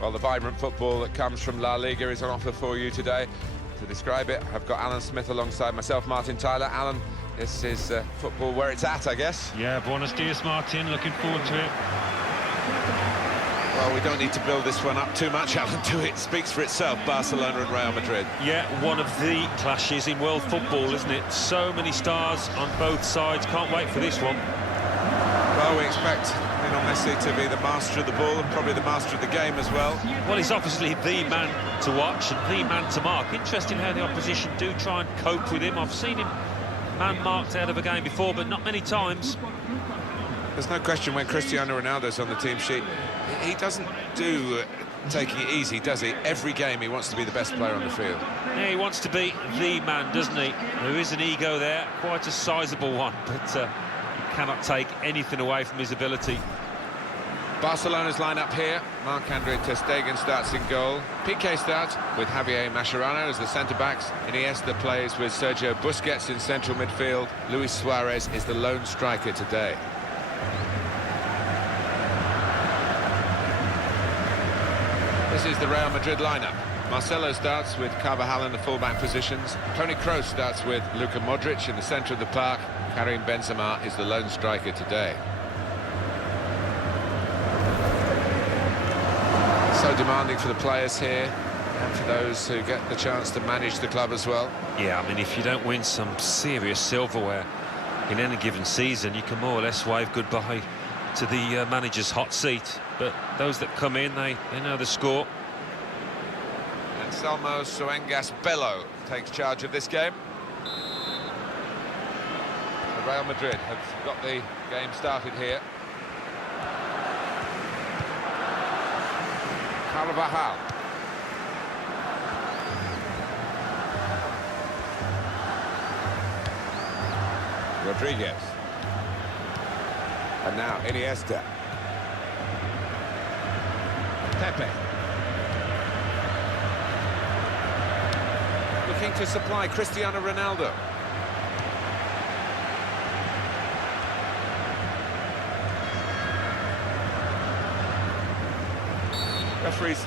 Well, the vibrant football that comes from La Liga is on offer for you today. To describe it, I've got Alan Smith alongside myself, Martin Tyler. Alan, this is football where it's at, I guess. Yeah, buenos dias, Martin. Looking forward to it. Well, we don't need to build this one up too much, Alan, do it? Speaks for itself, Barcelona and Real Madrid. Yeah, one of the clashes in world football, isn't it? So many stars on both sides. Can't wait for this one. Well, we expect Lionel Messi to be the master of the ball and probably the master of the game as well. Well, he's obviously the man to watch and the man to mark. Interesting how the opposition do try and cope with him. I've seen him man-marked out of a game before, but not many times. There's no question when Cristiano Ronaldo's on the team sheet, he doesn't do taking it easy, does he? Every game he wants to be the best player on the field. Yeah, he wants to be the man, doesn't he? There is an ego there, quite a sizable one, but he cannot take anything away from his ability. Barcelona's line-up here. Marc-Andre ter Stegen starts in goal. Piqué starts with Javier Mascherano as the centre-backs. Iniesta plays with Sergio Busquets in central midfield. Luis Suarez is the lone striker today. This is the Real Madrid lineup. Marcelo starts with Carvajal in the fullback positions. Toni Kroos starts with Luka Modric in the centre of the park. Karim Benzema is the lone striker today. So demanding for the players here and for those who get the chance to manage the club as well. Yeah, I mean, if you don't win some serious silverware in any given season, you can more or less wave goodbye to the manager's hot seat. But those that come in, they know the score. And Salmo Soengas Bello takes charge of this game. So Real Madrid have got the game started here. Carvajal. Rodriguez. And now Iniesta. Pepe. Looking to supply Cristiano Ronaldo. Referees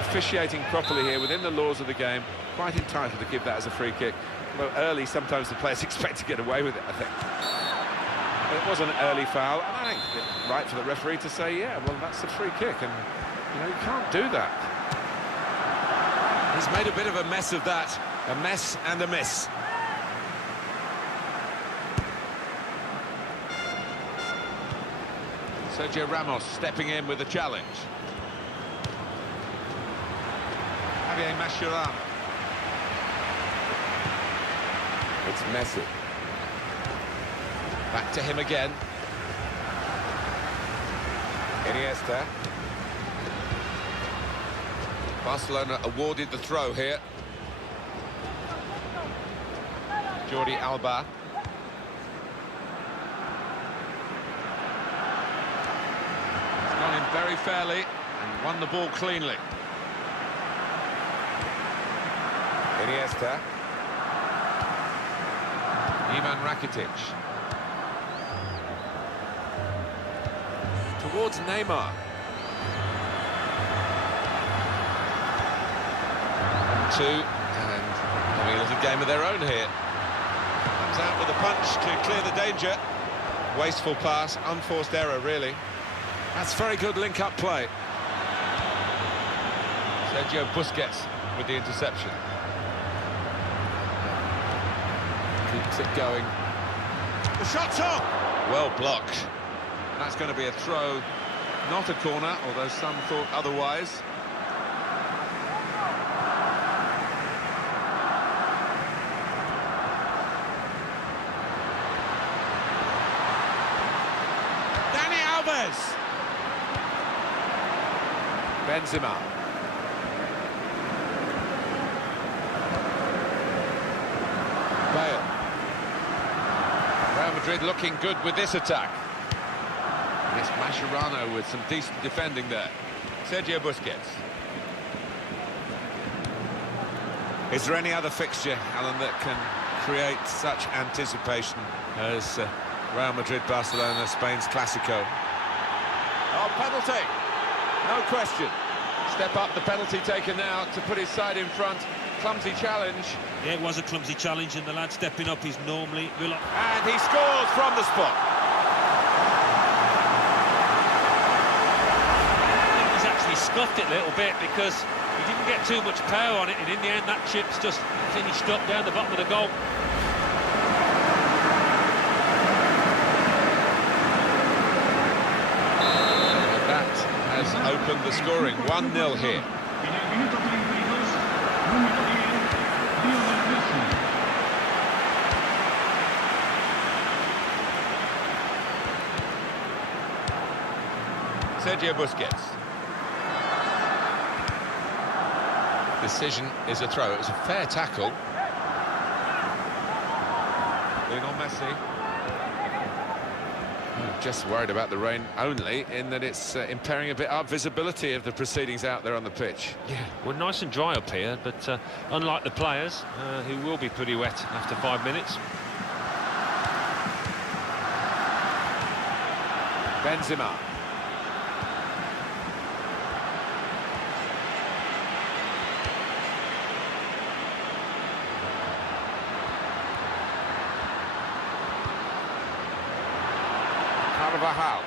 officiating properly here within the laws of the game. Quite entitled to give that as a free kick. Although early, sometimes the players expect to get away with it, I think. But it was an early foul, and I think it's right for the referee to say, yeah, well, that's a free kick, and, you know, you can't do that. He's made a bit of a mess of that. A mess and a miss. Sergio Ramos stepping in with the challenge. Javier Mascherano. It's Messi. Back to him again. Iniesta. Barcelona awarded the throw here. Jordi Alba. He's gone in very fairly and won the ball cleanly. Iniesta. Ivan Rakitic. Towards Neymar. And two, and having a little game of their own here. Comes out with a punch to clear the danger. Wasteful pass, unforced error, really. That's very good link-up play. Sergio Busquets with the interception. Keeps it going. The shot's on! Well blocked. That's going to be a throw, not a corner, although some thought otherwise. Dani Alves! Benzema. Bale. Real Madrid looking good with this attack. It's Mascherano with some decent defending there. Sergio Busquets. Is there any other fixture, Alan, that can create such anticipation as Real Madrid-Barcelona, Spain's Clásico? Oh, penalty! No question. Step up, the penalty taken now to put his side in front. Clumsy challenge. Yeah, it was a clumsy challenge, and the lad stepping up is normally... And he scores from the spot. I think he's actually scuffed it a little bit because he didn't get too much power on it, and in the end that chip's just finished up down the bottom of the goal. Has opened the scoring, 1-0 here. Sergio Busquets. Decision is a throw. It was a fair tackle. Lionel Messi. Just worried about the rain only, in that it's impairing a bit our visibility of the proceedings out there on the pitch. Yeah, we're nice and dry up here, but unlike the players, who will be pretty wet after 5 minutes. Benzema. Carvajal.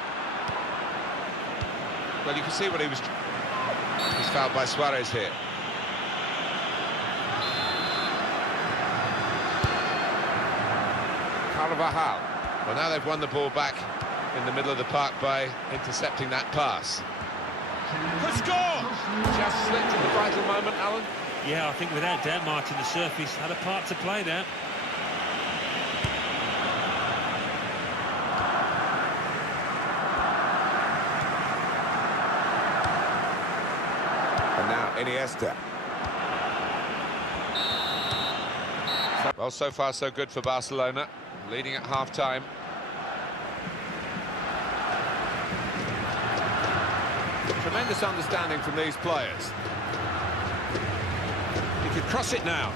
Well, you can see what he was... He's fouled by Suarez here. Carvajal. Well, now they've won the ball back in the middle of the park by intercepting that pass. The score! Just slipped in the vital moment, Alan. Yeah, I think without doubt, Martin, the surface had a part to play there. Iniesta. Well, so far so good for Barcelona, leading at half-time. Tremendous understanding from these players. He could cross it now.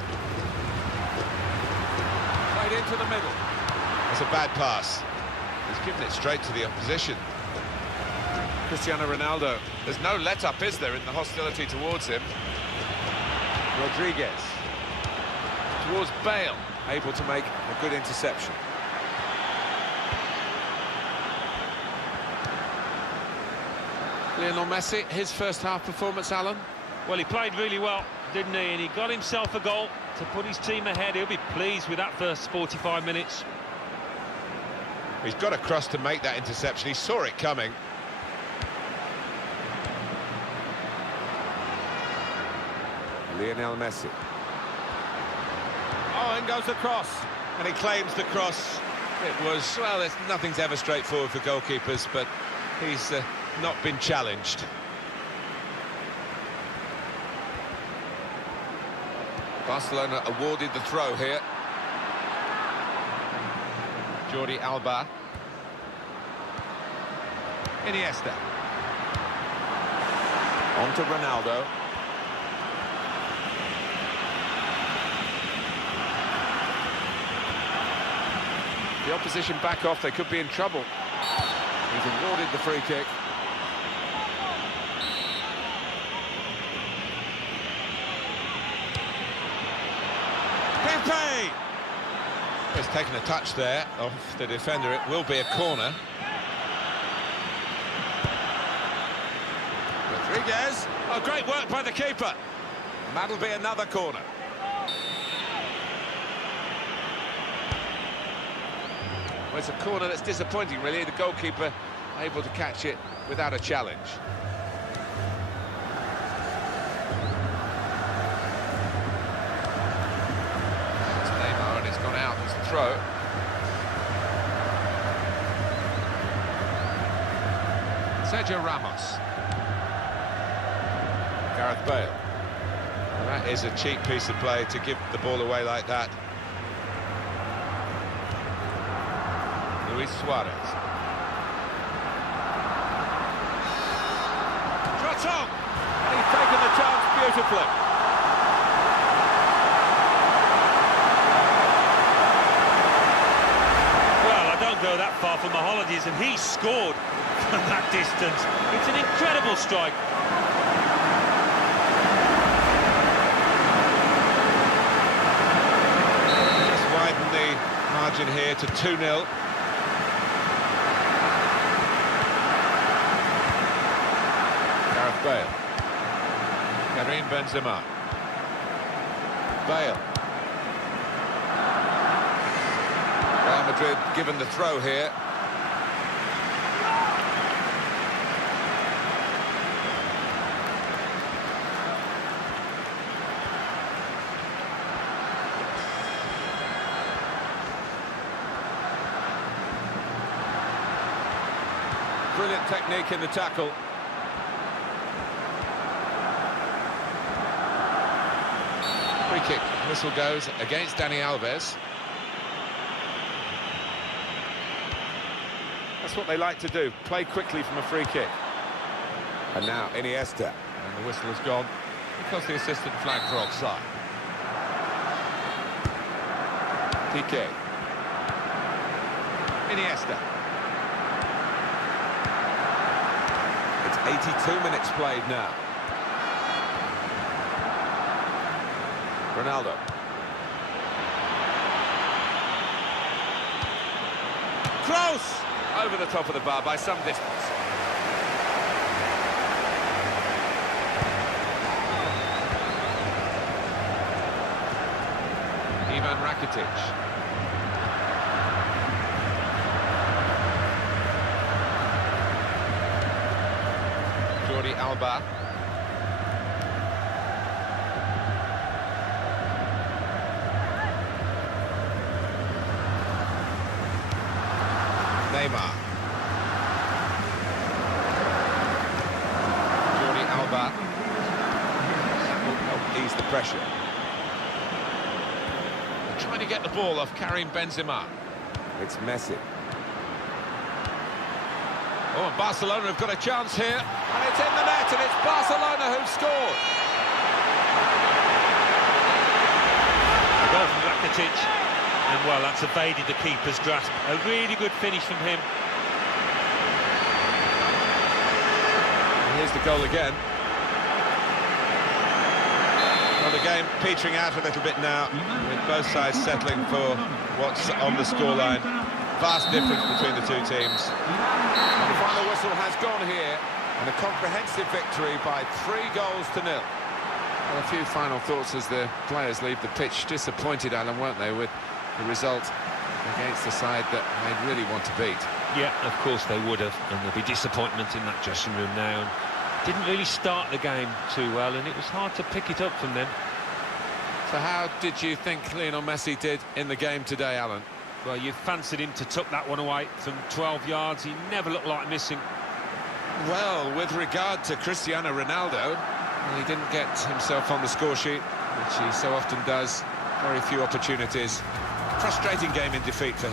Played into the middle. That's a bad pass. He's given it straight to the opposition. Cristiano Ronaldo. There's no let-up, is there, in the hostility towards him? Rodriguez. Towards Bale. Able to make a good interception. Lionel Messi, his first half performance, Alan? Well, he played really well, didn't he? And he got himself a goal to put his team ahead. He'll be pleased with that first 45 minutes. He's got across to make that interception. He saw it coming. Lionel Messi. Oh, in goes the cross. And he claims the cross. It was, well, nothing's ever straightforward for goalkeepers, but he's not been challenged. Barcelona awarded the throw here. Jordi Alba. Iniesta. On to Ronaldo. The opposition back off, they could be in trouble. He's awarded the free kick. Pepe! He's taken a touch there off the defender. It will be a corner. Rodriguez. Oh, great work by the keeper. And that'll be another corner. Well, it's a corner that's disappointing, really. The goalkeeper able to catch it without a challenge. It's Neymar, and it's gone out. It's a throw. Sergio Ramos. Gareth Bale. Well, that is a cheap piece of play to give the ball away like that. Luis Suarez. Shot on! And he's taken the chance beautifully. Well, I don't go that far from my holidays, and he scored from that distance. It's an incredible strike. here to 2-0. Gareth Bale. Karim Benzema. Bale. Real Madrid given the throw here. Brilliant technique in the tackle. Free kick. Whistle goes against Dani Alves. That's what they like to do, play quickly from a free kick. And now Iniesta. And the whistle has gone because the assistant flagged for offside. PK. Iniesta. It's 82 minutes played now. Ronaldo. Close! Over the top of the bar by some distance. Ivan Rakitic. Jordi Alba. Neymar. Jordi Alba. That will help ease the pressure. They're trying to get the ball off Karim Benzema. It's Messi. Oh, and Barcelona have got a chance here. And it's in the net, and it's Barcelona who've scored. A goal from Rakitic. And, well, that's evaded the keeper's grasp. A really good finish from him. And here's the goal again. Well, the game petering out a little bit now, with both sides settling for what's on the scoreline. Vast difference between the two teams. And the final whistle has gone here, and a comprehensive victory by 3-0. Well, a few final thoughts as the players leave the pitch. Disappointed, Alan, weren't they, with the result against the side that they'd really want to beat? Yeah, of course they would have, and there'll be disappointment in that dressing room now. And didn't really start the game too well, and it was hard to pick it up from them. So how did you think Lionel Messi did in the game today, Alan? Well, you fancied him to tuck that one away from 12 yards. He never looked like missing. Well, with regard to Cristiano Ronaldo, well, he didn't get himself on the score sheet, which he so often does. Very few opportunities. Frustrating game in defeat for him.